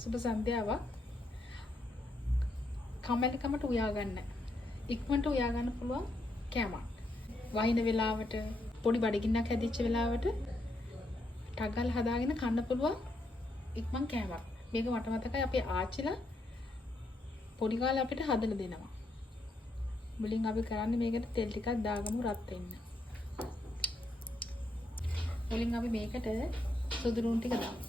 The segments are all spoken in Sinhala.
සුබ සන්ධ්‍යාවක්. කමැලිකමට උයා ගන්න. ඉක්මනට උයා ගන්න පුළුවන් කෑමක්. වහින වෙලාවට පොඩි බඩගින්නක් හැදිච්ච වෙලාවට ටගල් හදාගෙන කන්න පුළුවන් ඉක්මන් කෑමක්. මේක මට මතකයි අපේ ආච්චිලා පොඩි කාලේ අපිට හදලා දෙනවා. මුලින් අපි කරන්නේ මේකට තෙල් ටිකක් දාගමු රත් වෙන්න. මුලින් අපි මේකට සුදු ලුණු ටික දාමු.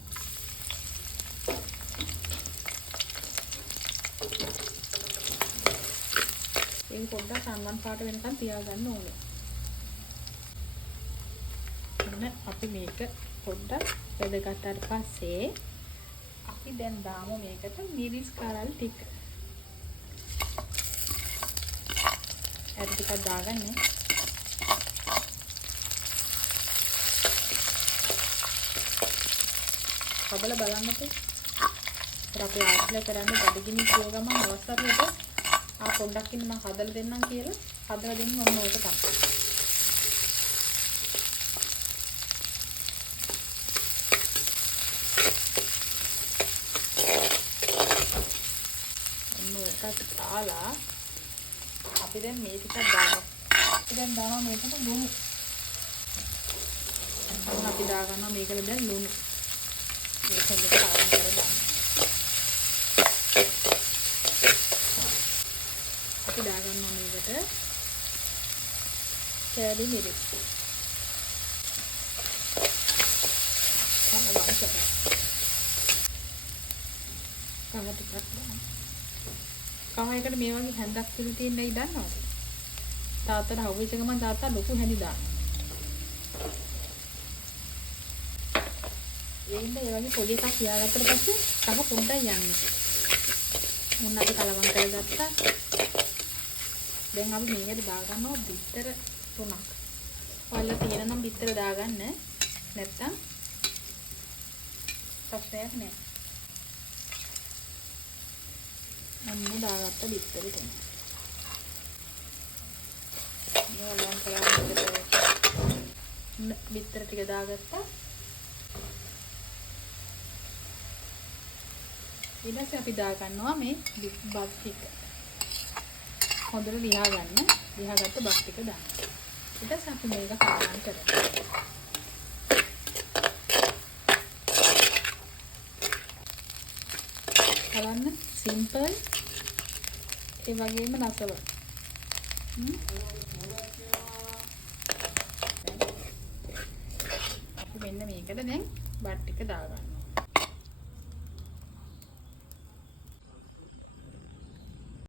ඒක පොඩ්ඩක් සම්මන් පාට වෙනකන් තියාගන්න ඕනේ. එන්න අපි මේක පොඩ්ඩක් බෙදගත්තාට පස්සේ අපි දැන් දාමු මේකට මිරිස් කරල් ටික. ඇට ටිකක් දාගන්න. හදලා බලන්නකෝ. අපේ ආස්ල කරන්නේ බඩගිනි කියව ගමන් අවස්ථාවකට පොඩ්ඩක් ඉන්න මම හදලා දෙන්නම් කියලා හදලා දෙන්න ඕන ඕක තමයි. ඔන්නෝකට දාලා අපි දැන් මේ ටිකක් දානවා. අපි දැන් දානවා මේකට ලුණු. අපි දාගන්නවා මේකට දැන් ලුණු. මේක හොඳට පාරම් කරගන්න. අපි දාගන්නවා මේකට කෑලි මිරිස්. කවයකට මේ වගේ හැන්දක් පිළි තියෙන ඇයි දන්නවද? තාත්තට හවුවෙච්ච ගමන් තාත්තා ලොකු හැඳි දානවා. ඒ වගේ පොඩි එකක් තියාගත්තට පස්සේ කහ පොඩ්ඩක් යන්නේ. මුන්න අපි කලවම් කරගත්තා. දැන් අපි මේකට දාගන්නවා බිත්තර 3ක්. ඔයාලා තියෙන නම් බිත්තර දාගන්න. නැත්තම් ප්‍රශ්නයක් නෑ. අන්න දාගත්ත බිත්තර 3. බිත්තර ටික දාගත්තා. ඊට පස්සේ අපි දාගන්නවා මේ බත් ටික. හොඳට ලියා ගන්න. ලියාගත්ත බත් ටික දාන්න. ඊට පස්සේ අපි මේක පාලනය කරමු. බලන්න සිම්පල් ඒ වගේම රසවත්. අපි මෙන්න මේකට දැන් බත් ටික දාගන්නවා.